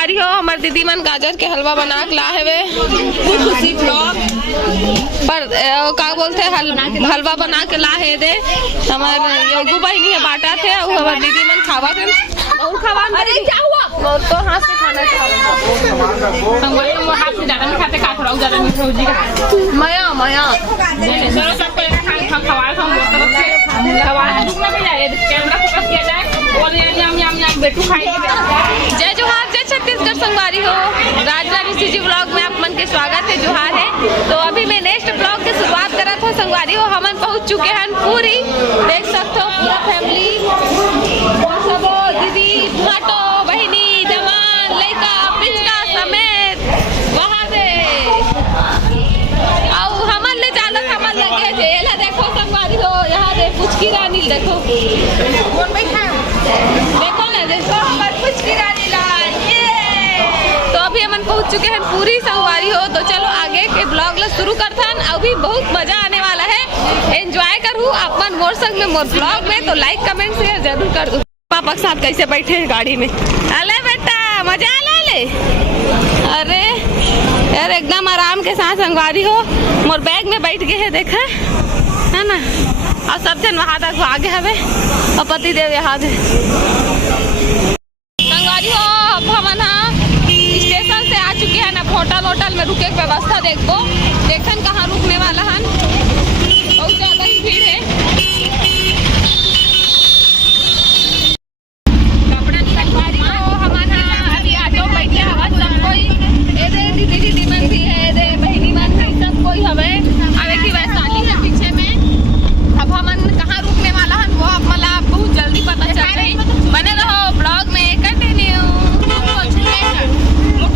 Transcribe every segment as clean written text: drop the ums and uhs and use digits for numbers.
संगवारी हो हमार दीदी मन गाजर के हलवा बना के ला हेवे खुशी ब्लॉग पर का बोलते हलवा बना के ला है दे हमार योगू बहनी है बाटा थे और हमार दीदी मन खावा थे और खावा। अरे क्या हुआ तो हाथ से खाना हम हाथ से ज्यादा नहीं खाते का थोड़ा ज्यादा मीठा हो जाएगा मया मया चलो सबको हम खवाए हम तरफ से खवाए रुकना भी जाए कैमरा फोकस किया जाए और यम बेटू खाएगी। जय जोहार जय छत्तीसगढ़ संगवारी हो राजरानी सीजी व्लॉग में आप मन के स्वागत है जोहार है। तो अभी मैं नेक्स्ट ब्लॉग की शुरुआत करा था संगवारी हो हमन पहुंच चुके हैं पूरी देख सकते हो पूरा फैमिली सब दीदी माटो बहनी जवान लड़का पिचका समेत वहाँ से और हमन ले जाना हमन लगे थे एला देखो संगवारी हो यहाँ दे पुचकी रानी देखो कौन बैठा है देखो ना देखो हमारी पुचकी रानी लाल ये। तो अभी हमन पहुंच चुके हैं पूरी संगवारी हो तो चलो आगे के ब्लॉग ला शुरू करते हैं। अभी बहुत मजा आने वाला है एंजॉय करूँ अपन मोर संग में मोर ब्लॉग में तो लाइक कमेंट शेयर जरूर कर दो। पापा के साथ कैसे बैठे हैं गाड़ी में अले बेटा मजा आ ले अरे यार एकदम आराम के साथ संगवारी हो मोर बैग में बैठ गए है देखा है ना और सब जन वहाँ तक आगे हवे और पति देव यहाँ दे संगवारी हो अब हम स्टेशन से आ चुके हैं ना होटल में रुके व्यवस्था देखो देखन कहाँ रुकने वाला है बहुत ज्यादा ही भीड़ है। दीदी मन भी है दे बहनी मन भी सब कोई हवे अबे की वैशाली है पीछे में अब हमन कहाँ रुकने वाला है वो अब मला बहुत जल्दी पता चल जाए बने रहो ब्लॉग में कंटिन्यू।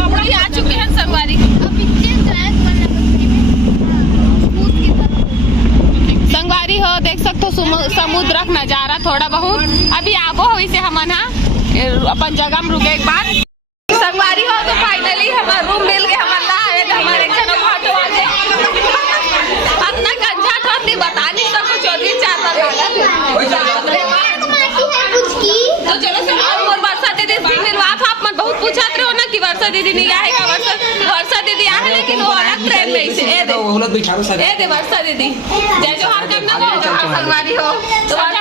कपड़े आ चुके हैं संगवारी संगवारी हो देख सकते हो समुद्र का नजारा थोड़ा बहुत अभी आबो हो इसे हमन अपन जगह में रुके एक बार संगवारी हो तो फाइनली हमारा रूम मिल गया हमारा हमारे अपना गंजा ठंडी बता नहीं सब कुछ और भी चाहता तो चलो और वर्षा दीदी निर्वाह आप मन बहुत पूछा रहे हो ना कि वर्षा दीदी नहीं आएगा वर्षा दीदी आए लेकिन वो अलग ट्रेन में से दे वर्षा दीदी जय जोहार करना संगवारी हो तो वर्षा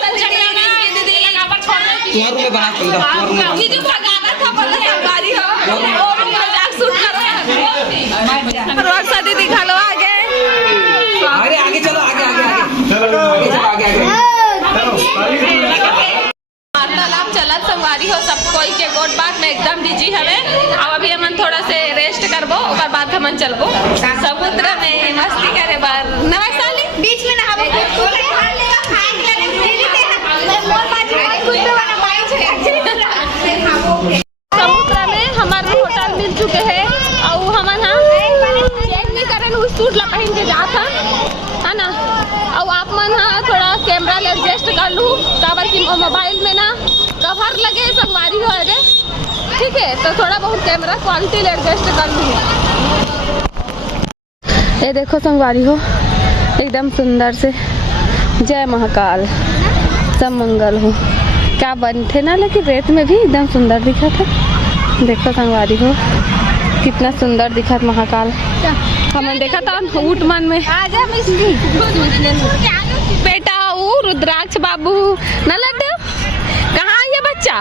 दीदी वर्षा दीदी खलो आगे आगे चलो आगे वार्तालाप चलत संगवारी हो सब कोई के गोट बात में एकदम बिजी हवे अब अभी हमन थोड़ा से रेस्ट करबो ओकर बाद हमन चलबो समुद्र में मस्ती करे बार नवा साली बीच में नहाबो समुद्र में हमारे होटल मिल चुके हैं और हमन चेक नहीं करें उस सूट ला पहन के जात है ना और आप मन थोड़ा कैमरा ले एडजस्ट कर लूँ काबर की मोबाइल में ना कवर लगे संगवारी हो रे ठीक है तो थोड़ा बहुत कैमरा क्वालिटी ले एडजस्ट कर लूँ। ये देखो संगवारी हो एकदम सुंदर से जय महाकाल सब मंगल हो क्या बनते ना लेकिन रेत में भी एकदम सुंदर दिखा था देखो संगवारी हो कितना सुंदर दिखा महाकाल हमने देखा था ऊट मन में बेटा वो रुद्राक्ष बाबू न लड्डू कहाँ ये बच्चा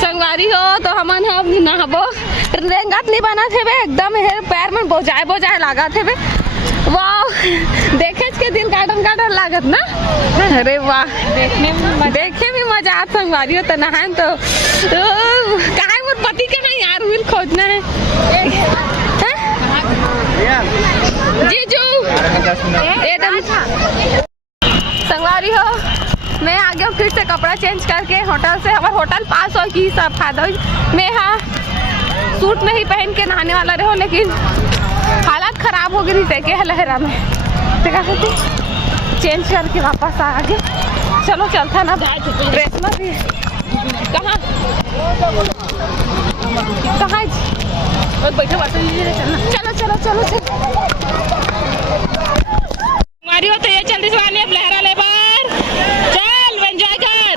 संगवारी हो तो हमन हम नहाबो रेंगत नहीं बना थे एकदम पैर में बोझाए लगा थे वाह देखे के दिन काटन लागत ना अरे वाह देखे भी मजा आता संगवारी हो तो नहाए तो कहाँ मोर पति के नहीं यार व्हील खोजना है जीजू एकदम संगवारी हो मैं आ गया फिर से कपड़ा चेंज करके होटल से हमारा होटल पास हो की सब फायदा मैं हाँ सूट में ही पहन के नहाने वाला रहो लेकिन हालत खराब हो गई थी के लहरा में चेंज करके वापस आ गए चलो चलता ना ड्रेस में भी कहाँ बैठे चलो चलो चलो चलो हमारी हो तो ये जल्दी से वाली अब लहरा ले बार चल एंजॉय कर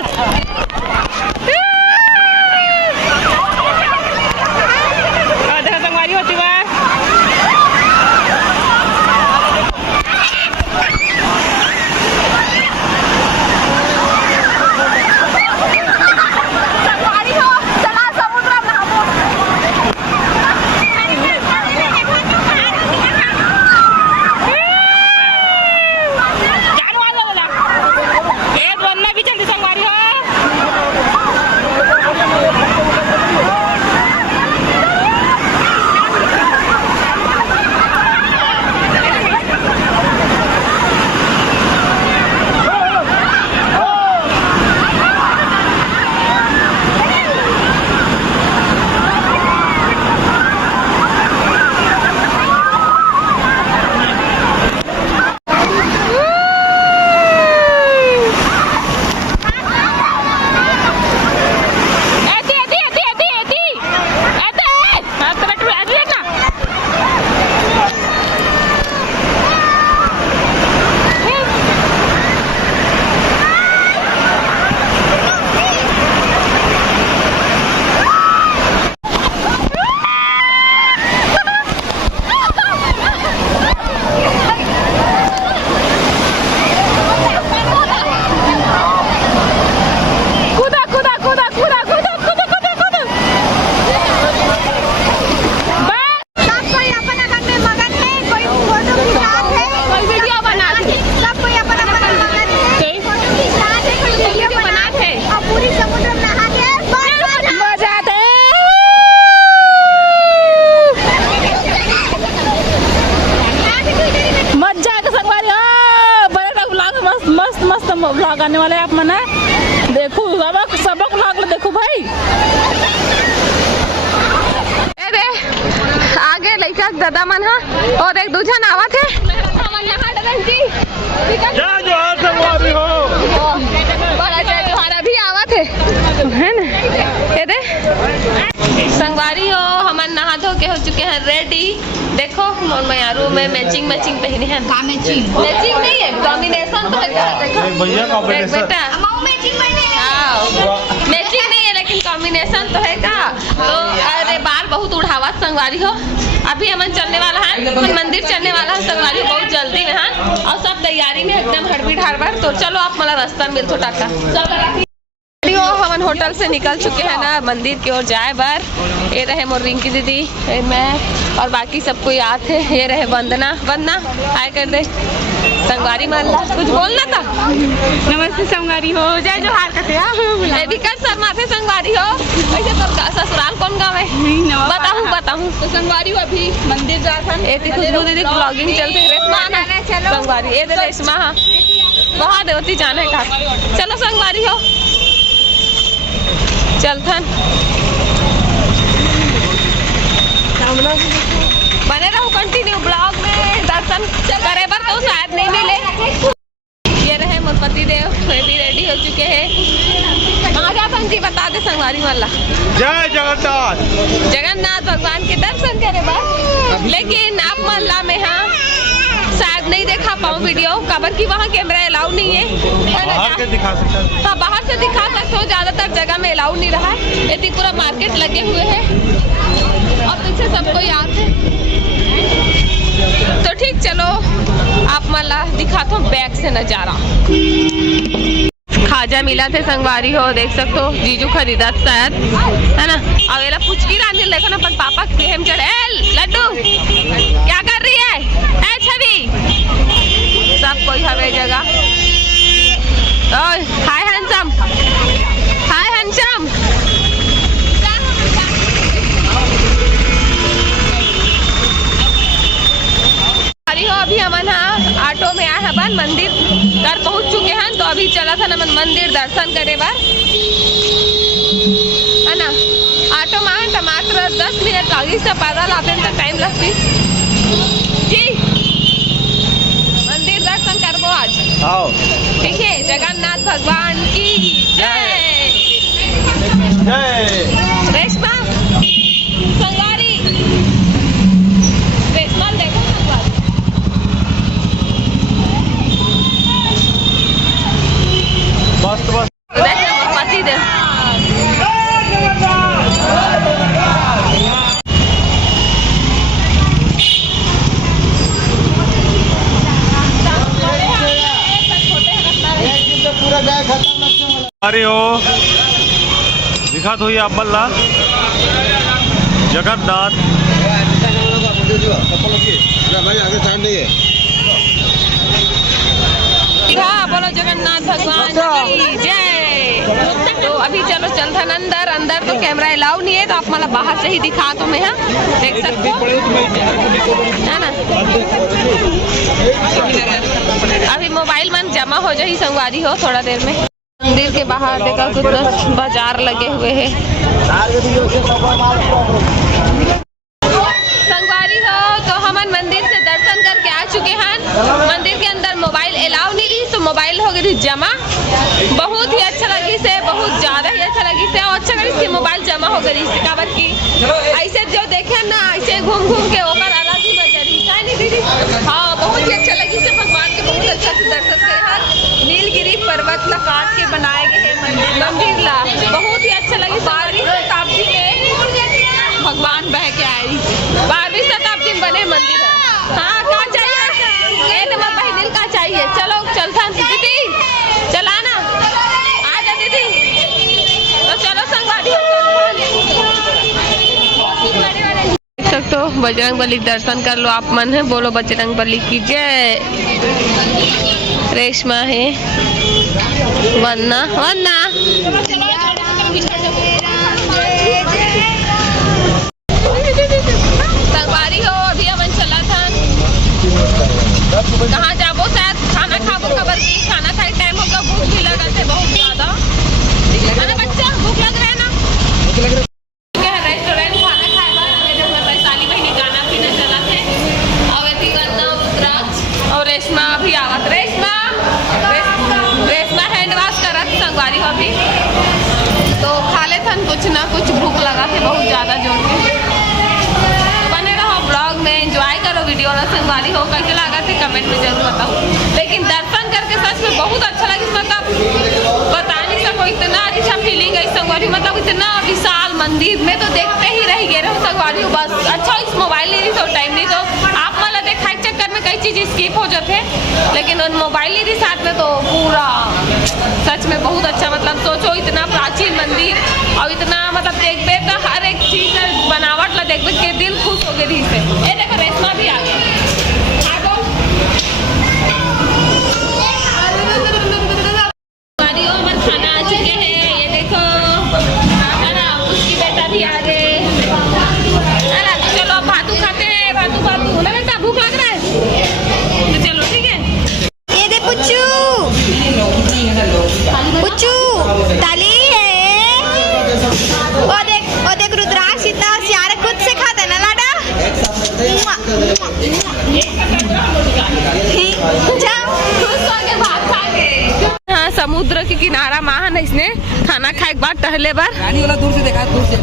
ब्लॉग आने वाले आप मना देखो सबक ब्लॉग देखो भाई। अरे आगे लड़का दादा मन हा और एक दूजा नावा थे बड़ा भी आवा थे है ना। अरे संगवारी हो हमन नहा धो के हो चुके हैं रेडी। देखो मोन मयारू में मैचिंग पहनी है। मैचिंग नहीं है, कॉम्बिनेशन तो है। देखो बेटा मैचिंग नहीं है लेकिन कॉम्बिनेशन तो है का। तो अरे बाल बहुत उड़ावा संगवारी हो। अभी हमन चलने वाला है, मंदिर चलने वाला है संगवारी हो बहुत जल्दी में है और सब तैयारी में एकदम हड़बड़ी हड़बड़। तो चलो आप मला रास्ता मिल तो टाटा हमन होटल से निकल चुके हैं ना मंदिर की ओर जाए बार। ये रहे मोर रिंकी दीदी, मैं और बाकी सबको याद है। ये रहे वंदना आए कर दे संगवारी मान कुछ बोलना था। नमस्ते संगवारी हो, जय जोहार कथे भी कर सर माथे संगवारी हो। वैसे तो ससुराल कौन गाँव है बताऊँ तो संगवारी हो अभी मंदिर जाता है। खुशबू दीदी ब्लॉगिंग चलते रेशमा संगवारी ये रेशमा हाँ बहुत देवती जाना है कहा। चलो संगवारी हो चलथन बने रहो कंटिन्यू ब्लॉग में। दर्शन करे बर तो शायद नहीं मिले। ये रहे मोर पति देव भी रेडी हो चुके हैं। आजा पंजी बता दे संगवारी वाला जय जगन्नाथ भगवान के दर्शन करे बर। लेकिन आप मोहल्ला में हाँ शायद नहीं देखा पाऊँ वीडियो कबर की वहाँ कैमरा अलाउ नहीं है। बाहर से दिखा सकते हाँ बाहर से दिखा सकते हो, ज्यादातर जगह में अलाउ नहीं रहा है। यदि पूरा मार्केट लगे हुए हैं और पीछे सबको याद है। तो ठीक चलो आप मला दिखाता हूँ बैक से नजारा। खाजा मिला थे संगवारी हो देख सकते हो। जीजू खरीदा शायद है ना। अवेला पुचकी रानी देखो ना अपन पापा के हम चढ़े लड्डू क्या कर रही है ए छवि सब कोई हवे जगह। हाय हैंडसम हो। अभी हमन ऑटो में आए हैं मंदिर घर पहुंच चुके हैं। तो अभी चला था नमन मंदिर दर्शन करे बार है ना। ऑटो में आए मात्र 10 मिनट लगी से पैदल आते तो टाइम लगती जी। मंदिर दर्शन करबो आज ठीक है। जगन्नाथ भगवान की जय। रेशमा संगवारी रेशमा देखो संगवारी पति दे अरे हो दिखा तो ये अब्बल्ला जगन्नाथ बोलो जगन्नाथ भगवान की जय। तो अभी चलो चलथन अंदर तो कैमरा अलाउ नहीं है तो आप मतलब बाहर से ही दिखा तो मैं हाँ देख सकते हो है ना। अभी मोबाइल मन जमा हो जाए संगवारी हो थोड़ा देर में। मंदिर के बाहर देखा कुछ बाजार लगे हुए हैं संगवारी हो। तो हमन मंदिर से दर्शन करके आ चुके हैं। मंदिर के अंदर मोबाइल अलाउ नहीं रही तो मोबाइल हो गई जमा। बहुत ही अच्छा लगी से, बहुत ज्यादा ही अच्छा लगी से और अच्छा लगी से मोबाइल जमा हो गई काबर की ऐसे जो देखे ना ऐसे घूम के ओकर अलग ही मजा है नहीं दीदी। हाँ बहुत ही अच्छा लगी से भगवान के बहुत अच्छा से दर्शन करे। नीलगिरी पर्वत ला काट के बनाए गए मंदिर ला बहुत ही अच्छा लगी। 12वीं शताब्दी में भगवान बह के आई। 12वीं शताब्दी में बने मंदिर है। हाँ क्या चाहिए नंबर बहनिल का चाहिए। चलो चलता दीदी चलाना आजा दीदी। तो चलो संगवारी देख सकते हो बजरंग बली दर्शन कर लो आप मन है। बोलो बजरंग बली की जय। रेशमा है वन्ना संगवारी हो। अभी हमन चला था कहाँ जाबो शायद खाना खाबो खबर की खाना खाए टाइम होगा भूख भी कैसे लगा थे कमेंट में जरूर बताओ। लेकिन दर्शन करके सच में बहुत अच्छा लगे, मतलब बता नहीं सको, इतना अच्छा फीलिंग है संगवारी, मतलब इतना विशाल मंदिर में तो देखते ही रह गए रहो संगवारी। बस अच्छा इस मोबाइल ले तो टाइम नहीं तो आप मला देखा चक्कर में कई चीज स्किप हो जाते, लेकिन उन मोबाइल ले साथ में तो पूरा सच में बहुत अच्छा, मतलब सोचो इतना प्राचीन मंदिर और इतना मतलब देखते तो हर एक चीज बनावट ला देखते के दिल खुश हो गए रही से। ये देखो रेशमा भी आ गई, खाना आ चुके हैं, ये देखो उसकी बेटा भी आ गए। चलो अब भातू खाते हैं, भातू भातू ना बेटा, भूख लग रहा है तो चलो ठीक है। ये दे पुच्चू पुच्चू ताली है। ओ देख रुद्राक्ष इतना होशियार खुद से खाता है ना लाडा। हाँ समुद्र के किनारा महान इसने खाना खाए के बाद टहले बार रानी वाला दूर से देखा, दूर से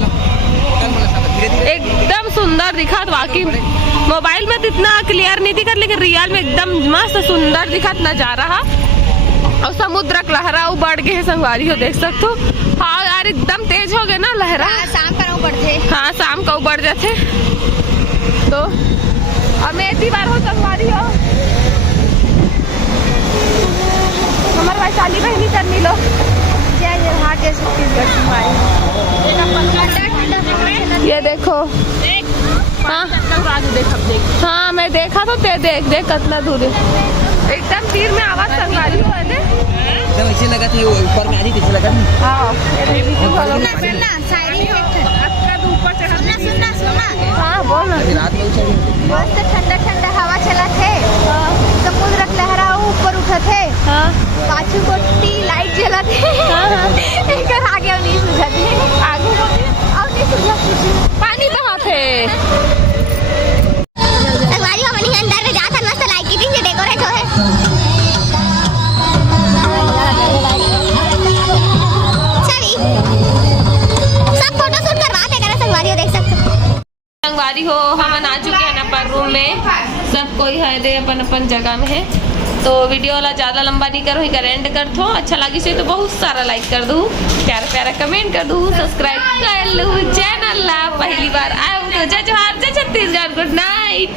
एकदम सुंदर दिखा। वाकई मोबाइल में तो इतना क्लियर नहीं दिखा, लेकिन रियल में एकदम मस्त सुंदर दिखा नजारा। और समुद्र का लहरा बढ़ गए है संगवारी हो, देख सकते हो। हाँ यार एकदम तेज हो गए ना लहरा। शाम का बढ़ते। हाँ शाम का बढ़ जाते तो अब मैं इतनी बार हो संगवारी हो हमारे वैशाली बहनी करनी लो ये देखो। हाँ हाँ मैं देखा तो ते देख देख कितना दूर है, एकदम तीर में आवाज संगवारी हो है जब ऐसे लगा थी ऊपर में आ रही थी, लगा नहीं। हाँ हाँ बोल ना। रात में उछल मस्त ठंडा ठंडा हवा चला थे, समुद्र लहरा ऊपर उठा थे, पाछू गोटी लाइट जला थे, एक आगे और नहीं सुझा थे, आगे और नहीं सुझा थे, पानी बहा थे। संगवारी हम नहीं अंदर में जाकर मस्त लाइटिंग से डेकोरेट हो है। चली सब फोटो शूट करवाते करा संगवारी हो, देख सकते हो। संगवारी हो हम आ चुके हैं अपन रूम में, सब कोई है दे अपन अपन जगह में है। तो वीडियो वाला ज़्यादा लंबा नहीं करो, ही एंड कर दो। अच्छा लगी से तो बहुत सारा लाइक कर दूँ, प्यारा प्यारा कमेंट कर दूँ, सब्सक्राइब कर लूँ चैनल ला पहली बार आए तो जय जोहार जय छत्तीसगढ़, गुड नाइट।